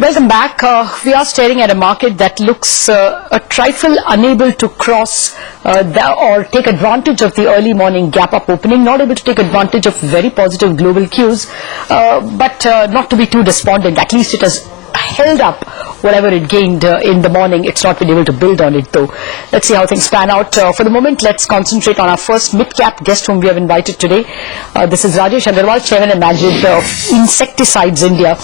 Welcome back. We are staring at a market that looks a trifle unable to cross or take advantage of the early morning gap up opening, not able to take advantage of very positive global cues, but not to be too despondent. At least it has held up whatever it gained in the morning. It's not been able to build on it though. Let's see how things pan out. For the moment, let's concentrate on our first mid-cap guest whom we have invited today. This is Rajesh Aggrawal, Chairman and Manager of Insecticides India.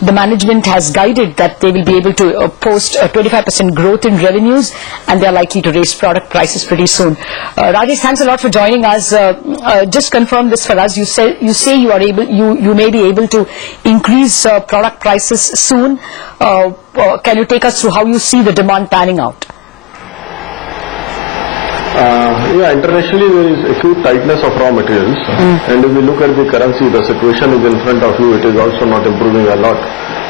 The management has guided that they will be able to post a 25% growth in revenues, and they are likely to raise product prices pretty soon. Rajesh, thanks a lot for joining us. Just confirm this for us. You say you are able, you may be able to increase product prices soon. Can you take us through how you see the demand panning out? Yeah, internationally there is acute tightness of raw materials, and if we look at the currency, the situation is in front of you, it is also not improving a lot.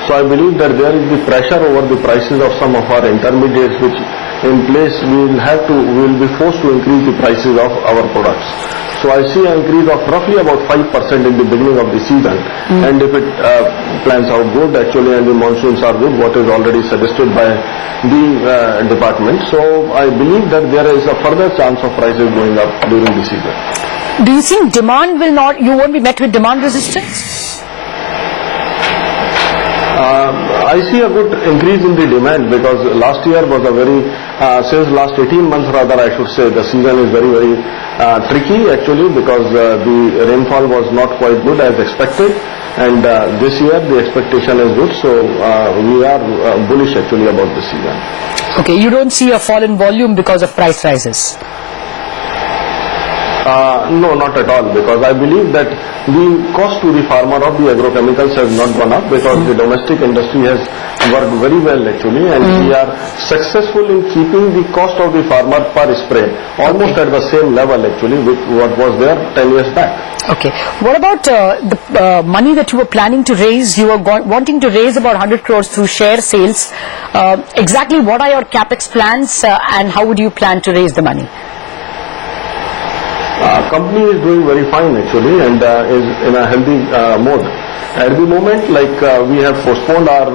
So I believe that there is the pressure over the prices of some of our intermediates, which in place we will be forced to increase the prices of our products. So I see an increase of roughly about 5% in the beginning of the season, and if it plans out good actually, and the monsoons are good, what is already suggested by the department. So I believe that there is a further chance of prices going up during the season. Do you think demand you won't be met with demand resistance? I see a good increase in the demand, because last year was a very, since last 18 months rather I should say, the season is very, very tricky actually, because the rainfall was not quite good as expected, and this year the expectation is good, so we are bullish actually about the season. Okay, you don't see a fall in volume because of price rises? No, not at all, because I believe that the cost to the farmer of the agrochemicals has not gone up, because the domestic industry has worked very well actually, and we are successful in keeping the cost of the farmer per spray almost at the same level actually with what was there 10 years back. Okay. What about the money that you were planning to raise? You were wanting to raise about 100 crores through share sales. Exactly what are your capex plans and how would you plan to raise the money? Company is doing very fine actually, and is in a healthy mode. At the moment, we have postponed our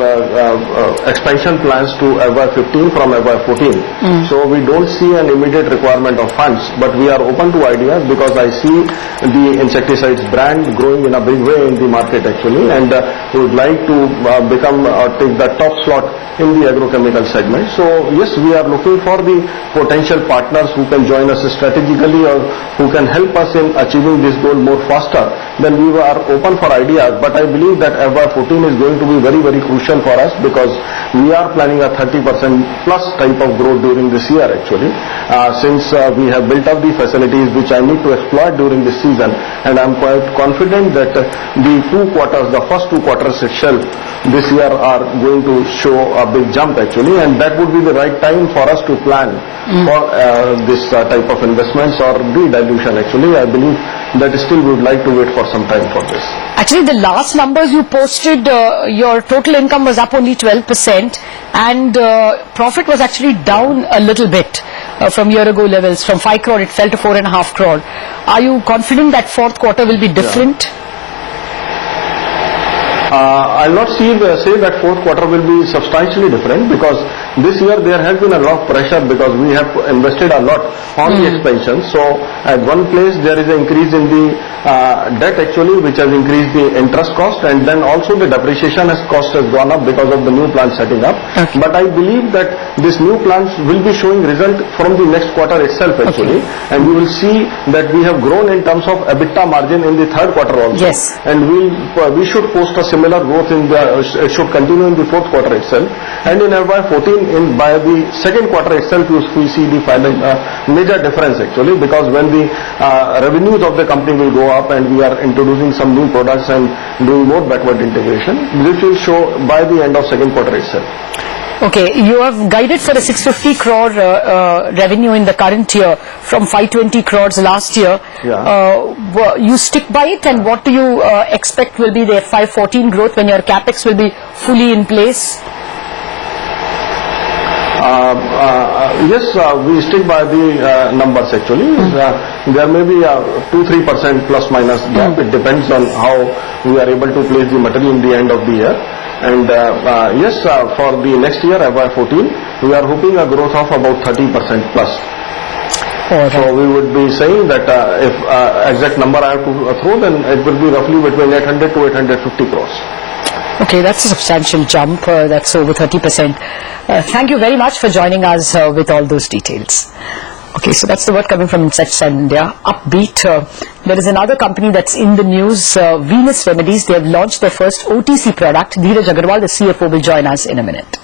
expansion plans to FY15 from FY14. So we don't see an immediate requirement of funds, but we are open to ideas, because I see the insecticides brand growing in a big way in the market actually, and would like to become or take the top slot in the agrochemical segment. So yes, we are looking for the potential partners who can join us strategically, or who can help us in achieving this goal more faster. Then we are open for ideas, but I believe that FY14 is going to be very, very crucial for us, because we are planning a 30% plus type of growth during this year actually, since we have built up the facilities which I need to exploit during this season, and I am quite confident that the first two quarters itself this year are going to show a big jump actually, and that would be the right time for us to plan for this type of investments or de-dilution actually. I believe that still we would like to wait for some time for this. Actually, the last numbers you posted, your total income was up only 12%, and profit was actually down a little bit from year ago levels. From 5 crore it fell to 4.5 crore. Are you confident that fourth quarter will be different? Yeah. I'll not say that fourth quarter will be substantially different, because this year there has been a lot of pressure, because we have invested a lot on the expansion. So at one place there is an increase in the debt actually, which has increased the interest cost, and then also the depreciation cost has gone up because of the new plant setting up. Okay. But I believe that this new plants will be showing result from the next quarter itself actually, and we will see that we have grown in terms of EBITDA margin in the third quarter also. Yes. And we should post a similar growth it should continue in the fourth quarter itself, and in FY14 by the second quarter itself we see the final major difference actually, because when the revenues of the company will go up and we are introducing some new products and doing more backward integration, this will show by the end of second quarter itself. Okay, you have guided for a 650 crore revenue in the current year from 520 crores last year. Yeah. You stick by it, and what do you expect will be the FY14 growth when your capex will be fully in place? Yes, we stick by the numbers actually. There may be a 2-3% plus minus gap. It depends on how we are able to place the material in the end of the year. And yes, for the next year, FY14, we are hoping a growth of about 30% plus. So we would be saying that if exact number I have to throw, then it will be roughly between 800 to 850 crores. Okay, that's a substantial jump. That's over 30%. Thank you very much for joining us with all those details. Okay, so that's the word coming from Insecticides India. Upbeat. There is another company that's in the news, Venus Remedies. They have launched their first OTC product. Rajesh Aggrawal, the CFO, will join us in a minute.